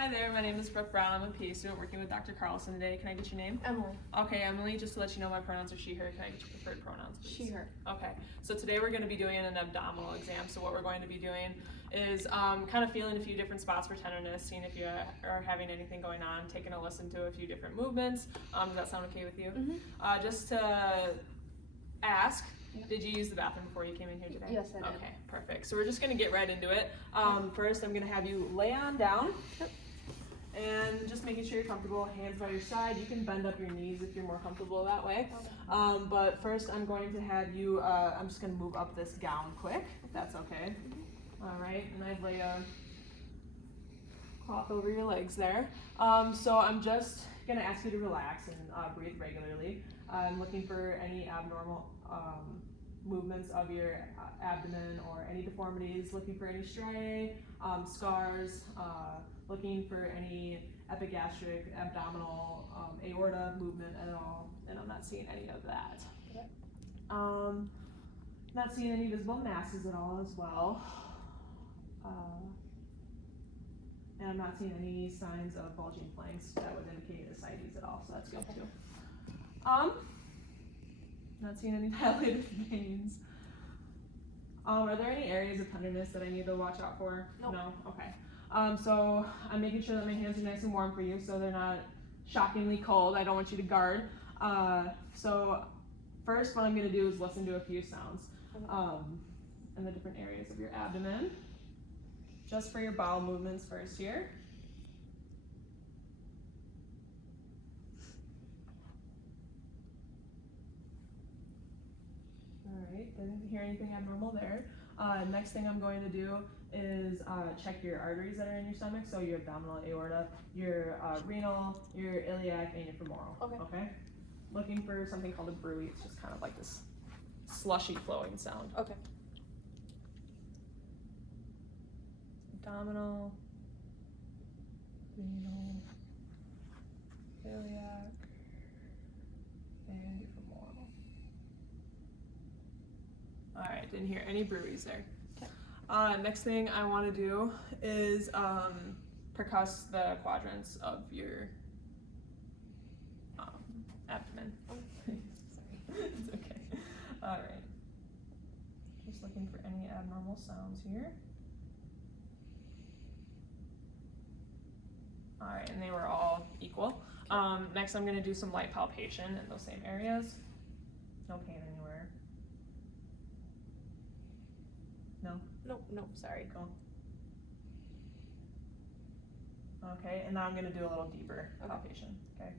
Hi there, my name is Brooke Brown. I'm a PA student working with Dr. Carlson today. Can I get your name? Emily. Okay, Emily, just to let you know my pronouns are she, her. Can I get your preferred pronouns, please? She, her. Okay, so today we're going to be doing an abdominal exam. So what we're going to be doing is kind of feeling a few different spots for tenderness, seeing if you are having anything going on, taking a listen to a few different movements. Does that sound okay with you? Mm-hmm. Just to ask, did you use the bathroom before you came in here today? Yes, I did. Okay, perfect. So we're just going to get right into it. First, I'm going to have you lay on down. Yep. And just making sure you're comfortable, hands by your side. You can bend up your knees if you're more comfortable that way. Okay. But first I'm going to have you, I'm just going to move up this gown quick, if that's okay. All right, and I've laid a cloth over your legs there. So I'm just going to ask you to relax and breathe regularly. I'm looking for any abnormal movements of your abdomen or any deformities, looking for any striae, scars, looking for any epigastric, abdominal, aorta movement at all, and I'm not seeing any of that. Okay. Not seeing any visible masses at all as well. And I'm not seeing any signs of bulging flanks that would indicate ascites at all, so that's good too. Not seeing any dilated veins. Are there any areas of tenderness that I need to watch out for? Nope. No? Okay. So I'm making sure that my hands are nice and warm for you so they're not shockingly cold. I don't want you to guard. So first what I'm going to do is listen to a few sounds in the different areas of your abdomen. Just for your bowel movements first here. Alright, didn't hear anything abnormal there. Next thing I'm going to do is check your arteries that are in your stomach, so your abdominal aorta, your renal, your iliac, and your femoral. Okay? Looking for something called a bruit. It's just kind of like this slushy flowing sound. Okay. Abdominal, renal, iliac, and your femoral. Alright, didn't hear any bruits there. Okay. Next thing I want to do is percuss the quadrants of your abdomen. Sorry, it's okay. Alright. Just looking for any abnormal sounds here. Alright, and they were all equal. Next I'm going to do some light palpation in those same areas. No pain anywhere. No? Nope, sorry. Cool. Okay, and now I'm going to do a little deeper palpation. Okay.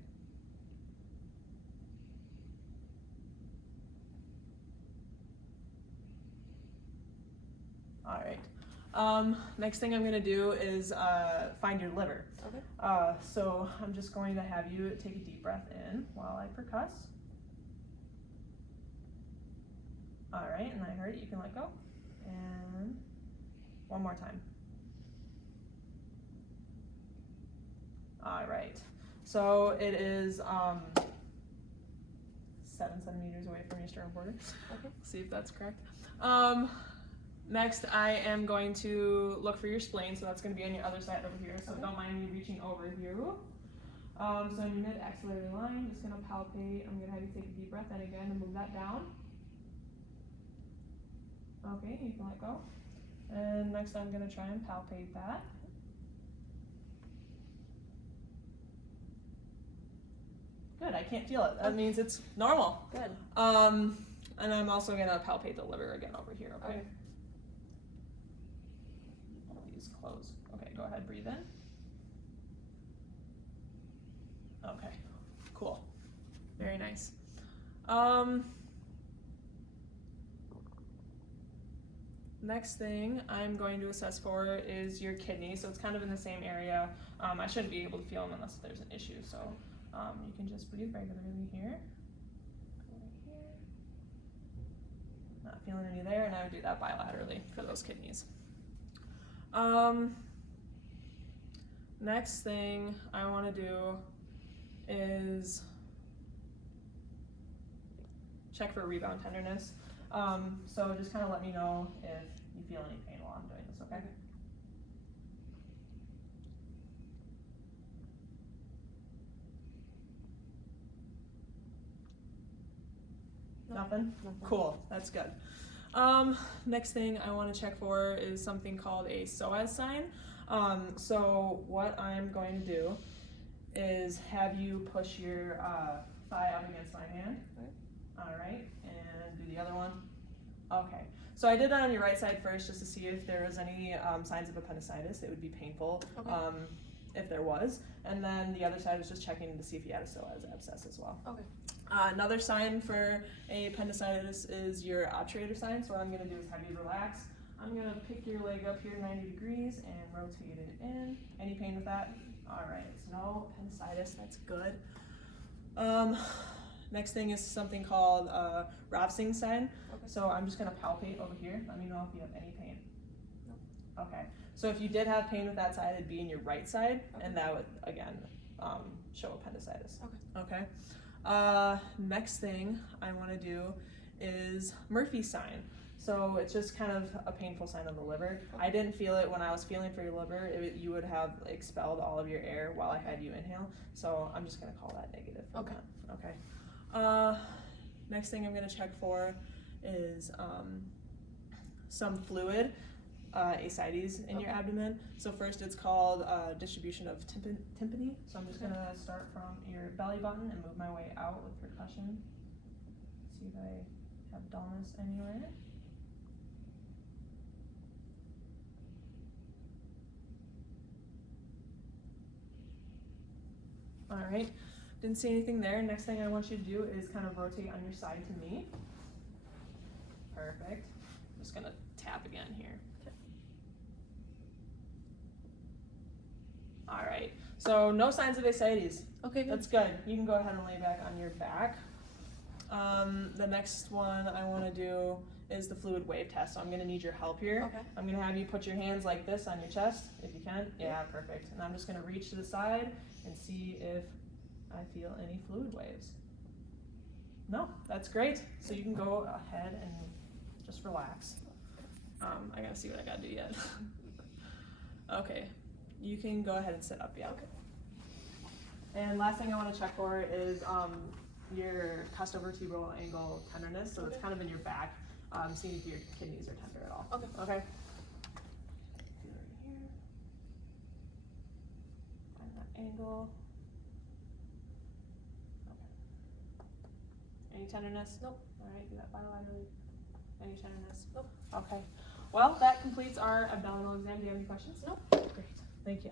Alright. Next thing I'm going to do is find your liver. Okay. So I'm just going to have you take a deep breath in while I percuss. Alright, and I heard it. You can let go. And one more time. Alright. So it is 7 centimeters away from your sternum border. Okay. See if that's correct. Next, I am going to look for your spleen, so that's going to be on your other side over here, so don't mind me reaching over here. So in your mid-axillary line, just going to palpate. I'm going to have you take a deep breath in again and move that down. Okay, you can let go. And next I'm going to try and palpate that. Good, I can't feel it. That means it's normal. Good. And I'm also going to palpate the liver again over here, okay? These close. Okay, go ahead, breathe in. Okay, cool. Very nice. Next thing I'm going to assess for is your kidney, so it's kind of in the same area. I shouldn't be able to feel them unless there's an issue, so you can just breathe regularly here. Not feeling any there, and I would do that bilaterally for those kidneys. Next thing I want to do is check for rebound tenderness. So just kind of let me know if you feel any pain while I'm doing this, okay? Nothing? Nothing. Cool, that's good. Next thing I want to check for is something called a psoas sign. So what I'm going to do is have you push your thigh up against my hand. All right, and do the other one. Okay, so I did that on your right side first just to see if there was any signs of appendicitis. It would be painful if there was. And then the other side was just checking to see if you had a psoas abscess as well. Okay. Another sign for a appendicitis is your obturator sign. So what I'm going to do is have you relax. I'm going to pick your leg up here 90 degrees and rotate it in. Any pain with that? All right, so no appendicitis, that's good. Next thing is something called Ravsing sign. Okay. So I'm just going to palpate over here. Let me know if you have any pain. No. Okay, so if you did have pain with that side, it'd be in your right side, Okay. and that would, again, show appendicitis. Okay. Okay. Next thing I want to do is Murphy's sign. So it's just kind of a painful sign of the liver. Okay. I didn't feel it when I was feeling for your liver. You would have expelled all of your air while I had you inhale. So I'm just going to call that negative. Okay. Okay. Next thing I'm going to check for is some fluid, ascites in your Okay. abdomen. So first it's called distribution of tympani. So I'm just going to start from your belly button and move my way out with percussion. See if I have dullness anywhere. All right, didn't see anything there. Next thing I want you to do is kind of rotate on your side to me. Perfect. I'm just gonna tap again here. All right, so no signs of ascites. Okay, good. That's good. You can go ahead and lay back on your back. The next one I want to do is the fluid wave test. So I'm going to need your help here. Okay. I'm going to have you put your hands like this on your chest, if you can. Yeah, perfect. And I'm just going to reach to the side and see if I feel any fluid waves. No, that's great. So you can go ahead and just relax. I got to see what I got to do yet. Okay, you can go ahead and sit up, yeah. Okay. And last thing I want to check for is your costovertebral angle tenderness. So it's kind of in your back. Seeing if your kidneys are tender at all. Okay. Okay. Do it right here. Find that angle. Okay. Any tenderness? Nope. All right. Do that bilaterally. Any tenderness? Nope. Okay. Well, that completes our abdominal exam. Do you have any questions? Nope. Great. Thank you.